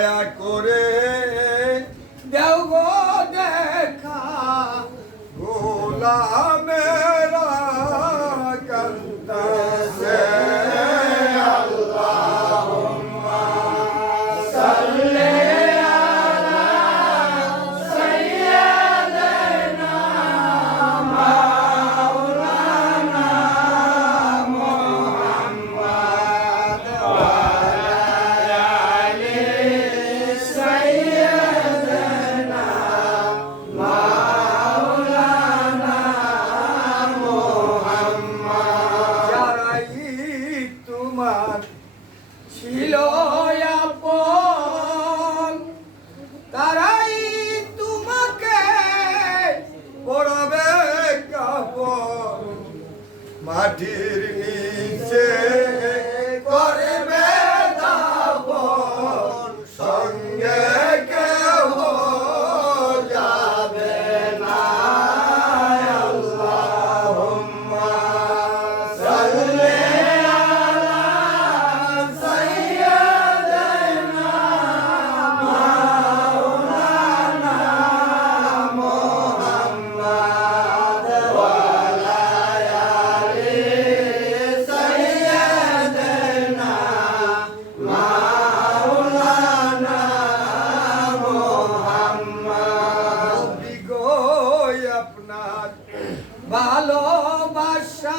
দয়া করে ভালোবাসা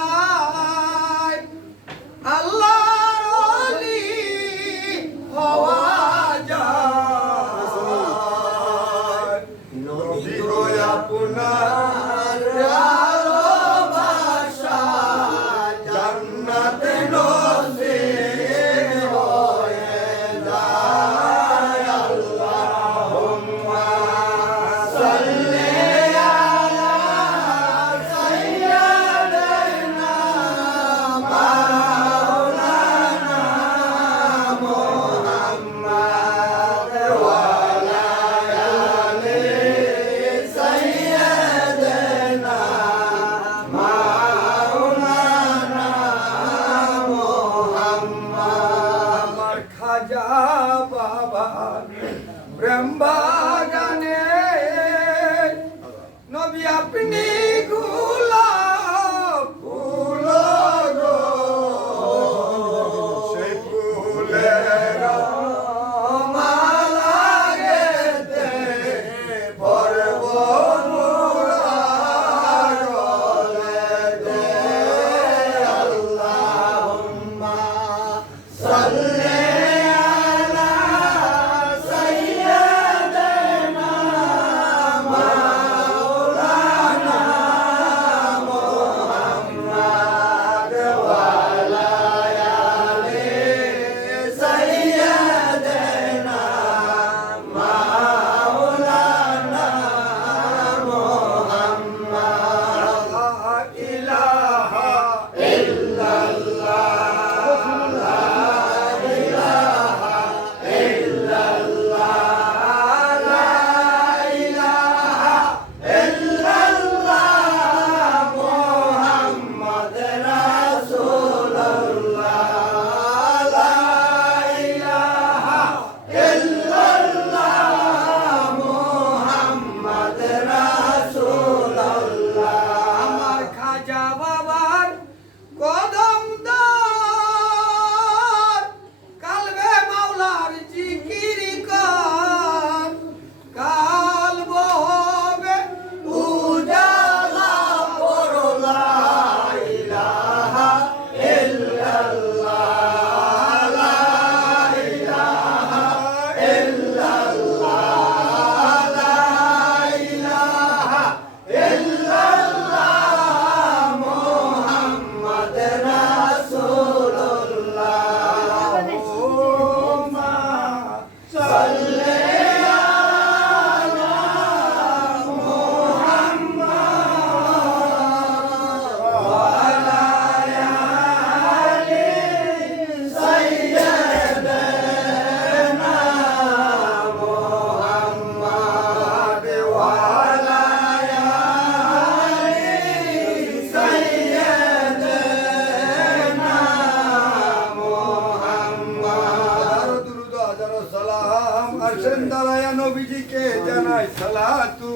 পাশে দাঁড়ায় নবীজিকে জানাই সালাতু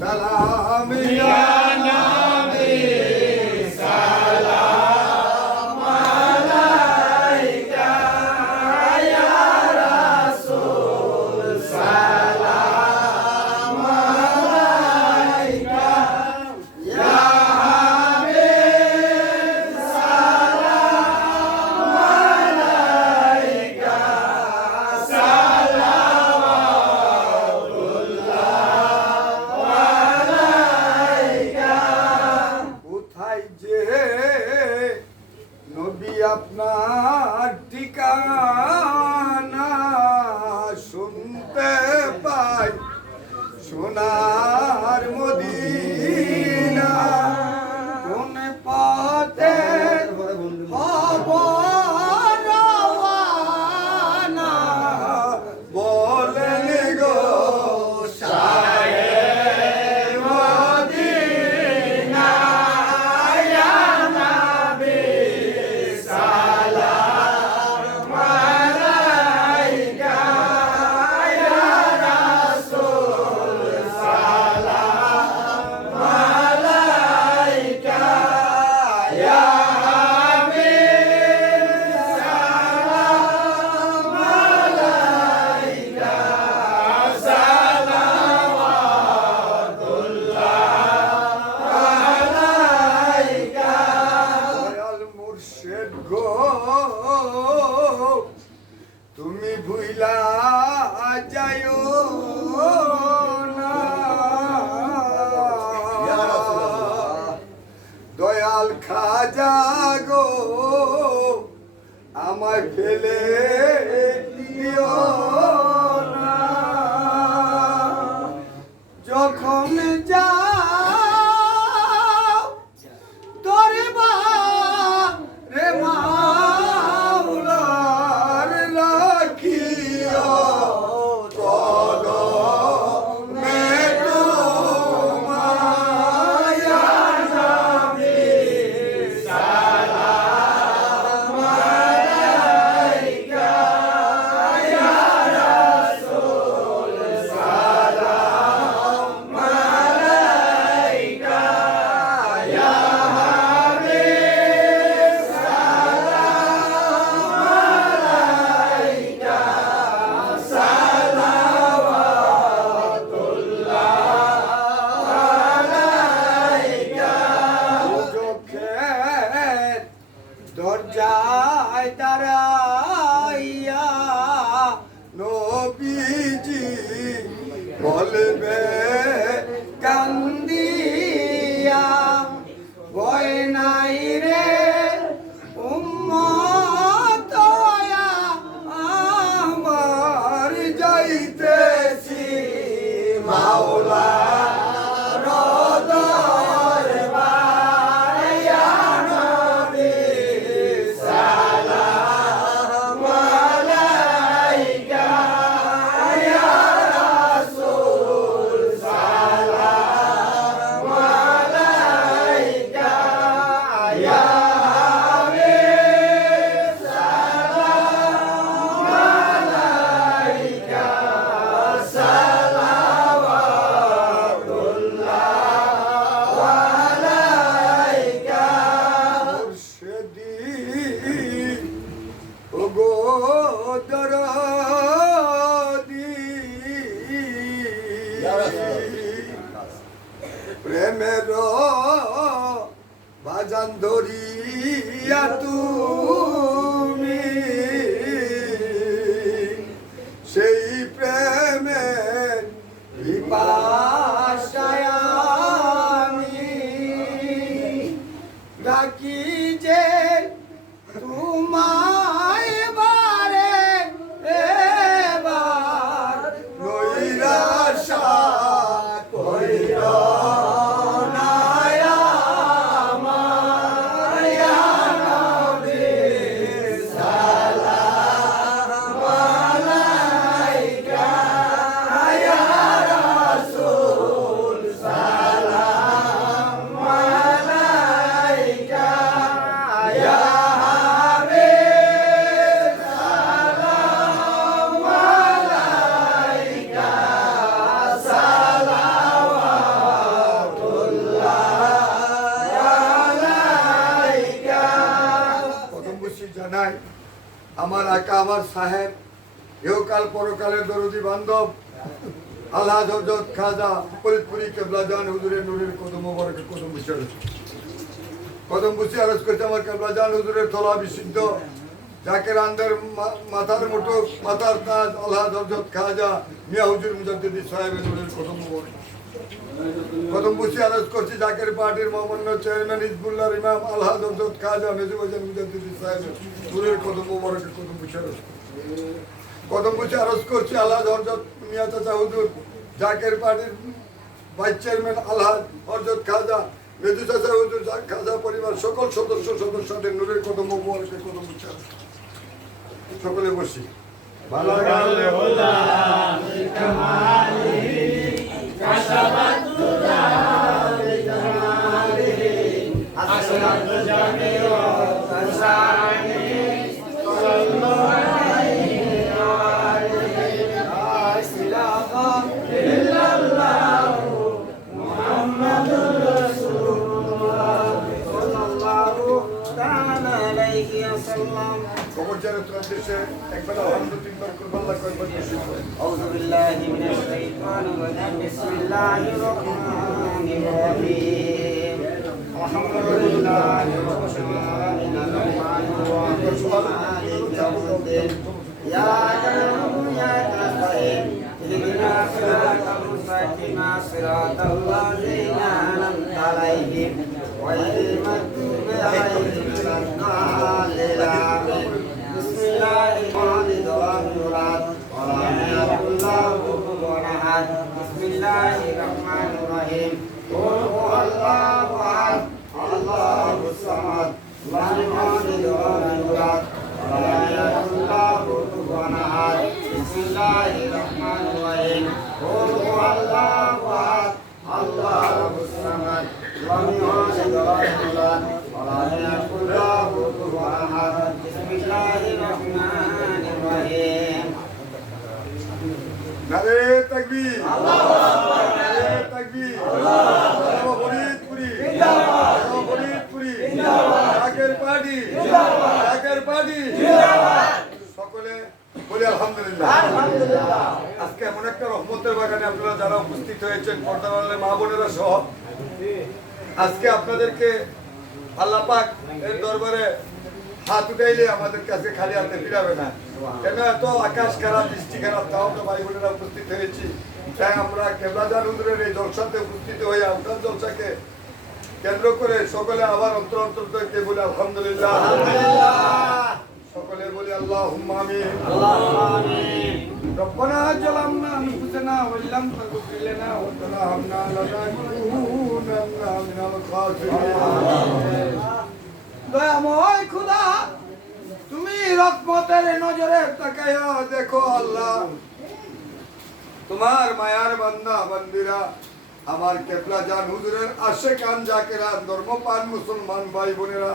সালাম ইয়া তুমি ভুইলা যায় না। দয়াল খাজা গো আমায় ফেলে কি যে তোমার বান্ধব, আল্লাহ হজরত খাজা ফরিদপুরি কেবলা জান হুজুরের নুরের কদম মোবারকে কদম বুঝে কদম বুঝে আরজ করছে আমার কেবলা জান হুজুরের তলা বিশুদ্ধ জাকের আন্দার মাথার মুঠো মাথার তাজ, আল্লাহ হজরত খাজা মিয়া হুজুর মুজাদ্দিদি সাহেবের নুরের কদম মোবারক। কদম বুঝে আরজ করছি জাকের পার্টির মহামান্য চেয়ারম্যান হিজবুল্লাহ ইমাম আল্লাহ হজরত খাজা মেজুবাজান মুজাদ্দিদি সাহেবের নুরের কদম মোবারকে কদম বুঝে বুঝে আরজ করছি আল্লাহ হরজত মিয়া চাচা হুজুর। জাকের পার্টির ভাইস চেয়ারম্যান আল্লাহ হরজত খাজা মেজু চাচা হুজুর খাজা পরিবার সকল সদস্য সদস্যদের নূরের কদম মোবারকে কদম সকলে বসি। ভালো মাসে একবার আলহামদুলিল্লাহ তিনবার কুলবাল্লাহ কয়বার আউযু বিল্লাহি মিনাশ শাইতানির রাজিম। বিসমিল্লাহির রহমানির রহিম। الصمد لم يلد ولم يولد ولم يكن له كفوا أحد بسم الله الرحمن الرحيم নারে তাকবীর নারে তাকবীর বাবা ফরিদপুরি বাবা ফরিদপুরি ঢাকের পার্টি ঢাকের পার্টি সকলে বলি আলহামদুলিল্লাহ আজকে এমন একটা রহমতের বাগানে আপনারা যারা উপস্থিত হয়েছেন পর্দার মা বোনেরা সহ আজকে আপনাদেরকে আল্লাহ পাক এর দরবারে হাত উঠাইলে আমাদের কাছে খালি হাতে ফিরাবে না কেন এত আকাশ খারাপ বৃষ্টি খারাপ তাও তো ভাই বোনেরা উপস্থিত হয়েছি তাই আমরা কেবলাজান হুজুরের এই জলসাতে উপস্থিত হয়ে উঠান জলসাকে কেন্দ্র করে সকলে আবার অন্তর অন্তর থেকে বলি আলহামদুলিল্লাহ সকলে বলি আল্লাহ আমিন ربنا ظلمنا انفسنا وان لم تغفر لنا وترحمنا لنكونن من الخاسرين দয়াময় খুদা, তুমি রহমতের নজরে তাকায়া দেখো আল্লাহ। তোমার মায়ার বান্দা, বান্দিরা, আমার কেপলা জান হুজুরের আশে কান জাকেরা ধর্মপান মুসলমান ভাই বোনেরা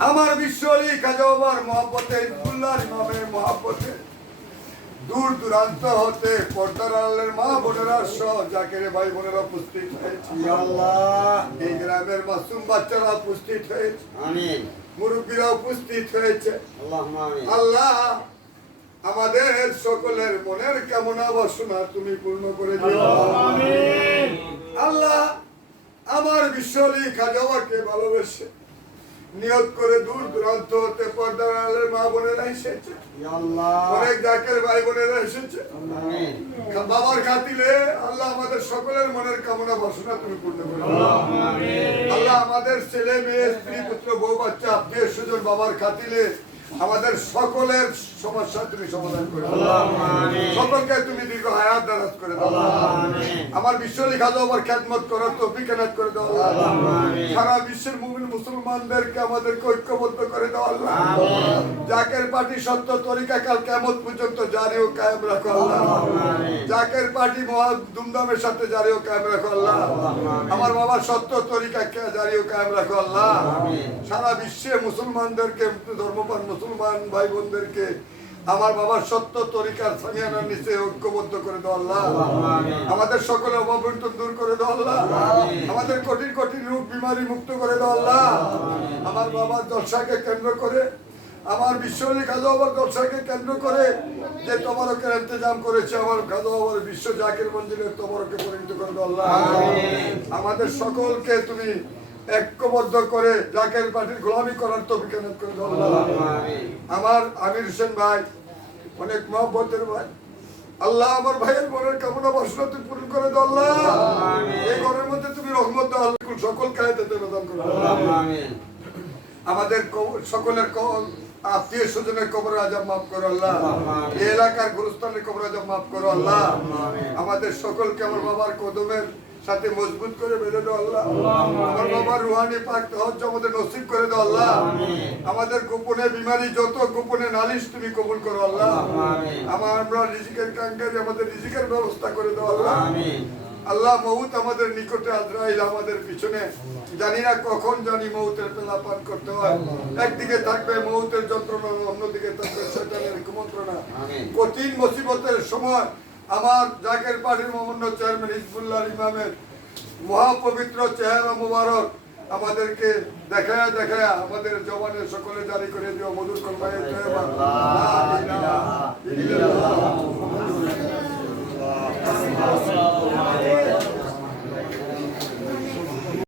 আমার বিশ্বলি খাজাবার মহাপতে ইবুল্লাহ ইমামের মহাপতে দূর দূরান্ত হতে পর্দার আলের মা বোনেরা সহ জাকেরে ভাই বোনেরা উপস্থিত হয়েছে। এই গ্রামের মাসুম বাচ্চারা উপস্থিত হয়েছে। মুরব্বীরা উপস্থিত হয়েছে। আল্লাহ আমাদের সকলের মনের কামনা বাসনা তুমি পূর্ণ করে দিও। আল্লাহ আমার বিশ্বলি খাজাওয়াকে ভালোবেসে নিয়ত করে দূর দূরান্ত হতে পর্দার আলের মা বোনেরা এসেছে। আল্লাহ। অনেক ডাকের ভাই বোনেরা এসেছে। বাবার খাতিলে আল্লাহ আমাদের সকলের মনের কামনা বাসনা তুমি পূর্ণ করে। আল্লাহ আমাদের ছেলে মেয়ে স্ত্রী পুত্র বউ বাচ্চা আত্মীয় স্বজন বাবার খাতিলে আমাদের সকলের সমস্যা তুমি সমাধান করে সকলকে তুমি দীর্ঘ হায়াত দারাজ করে দাও। আমার বিশ্ব লেখা দাও আমার খ্যাতমত করার তৌফিক এনায়েত করে দাও। সারা বিশ্বের মুমিন মুসলমানদেরকে আমাদেরকে ঐক্যবদ্ধ করে দাও আল্লাহ। জাকের পার্টি সত্য তরিকা কাল কেমন পর্যন্ত জারি ও কায়েম রাখো আল্লাহ। জাকের পার্টি মহা ধুমধামের সাথে জারি ও কায়েম রাখো আল্লাহ। আমার বাবার সত্য তরিকা জারি ও কায়েম রাখো আল্লাহ। সারা বিশ্বে মুসলমানদেরকে ধর্মপান মুসলমান ভাই বোনদেরকে আমার বাবার সত্য তরিকার সামিয়ানার নিচে ঐক্যবদ্ধ করে দাও আল্লাহ। আমাদের সকলে অভাবন্টন দূর করে দাও আল্লাহ। আমাদের কঠিন কঠিন রোগ বিমারি মুক্ত করে দাও আল্লাহ। আমার বাবার দশাকে কেন্দ্র করে আমার বিশ্বলী খাজা বাবার দর্শককে কেন্দ্র করে যে তবরকের ইন্তজাম করেছে আমার খাজা বাবার বিশ্ব জাকির মন্দিরের তবরকে পরিণত করে দাও আল্লাহ। আমাদের সকলকে তুমি ঐক্যবদ্ধ করে জাকের পার্টির গোলামি করার তো করে দাও আল্লাহ আমিন আমার আমির হোসেন ভাই অনেক মহব্বতের ভাই। আল্লাহ আমার ভাইয়ের মনের কামনা বাসনা তুমি পূরণ করে দাও আল্লাহ। এই ঘরের মধ্যে তুমি রহমত দাও সকল কায়দাতে প্রদান করো আমাদের সকলের আত্মীয় স্বজনের কবর আজাব মাফ করো আল্লাহ। এলাকার গুরুস্থানের কবর আজাব মাফ করো আল্লাহ। আমাদের সকলকে আমার বাবার কদমের সাথে মজবুত করে বেঁধে দাও আল্লাহ। আমার বাবা রুহানি পাক হজ আমাদের নসিব করে দাও আল্লাহ। আমাদের গোপনে বিমারি যত গোপনে নালিশ তুমি কবুল করো আল্লাহ। আমিন। আমার আমরা রিজিকের কাঙ্গারি আমাদের রিজিকের ব্যবস্থা করে দাও আল্লাহ। আমিন। আল্লাহ মৌত আমাদের নিকটে আজরাইল আমাদের পিছনে। জানি না কখন জানি মৌতের পেলা পান করতে হয়। একদিকে থাকবে মৌতের যন্ত্রণা অন্যদিকে থাকবে শয়তানের কুমন্ত্রণা। আমিন। কঠিন মুসিবতের সময় আমার জাকের পার্টির মহামান্য চেয়ারম্যান হিজবুল্লাহ ইমামের মহাপবিত্র চেহারা মুবারক আমাদেরকে দেখায়া দেখায় আমাদের জবানের সকলে জারি করে দিও, মধুর কলমায় জয়